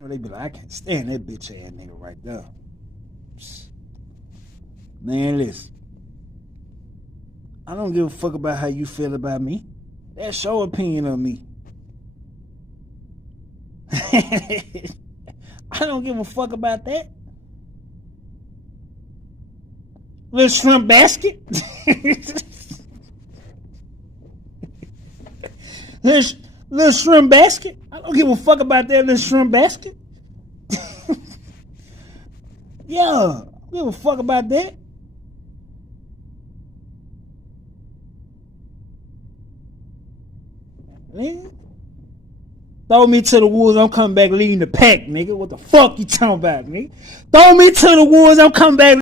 They be like, I can't stand that bitch ass nigga right there. Man, listen. I don't give a fuck about how you feel about me. That's your opinion of me. I don't give a fuck about that. Little shrimp basket. little shrimp basket. I don't give a fuck about that little shrimp basket. Yeah, I don't give a fuck about that. Nigga. Throw me to the wolves, I'm coming back leading the pack, nigga. What the fuck you talking about, nigga? Throw me to the wolves, I'm coming back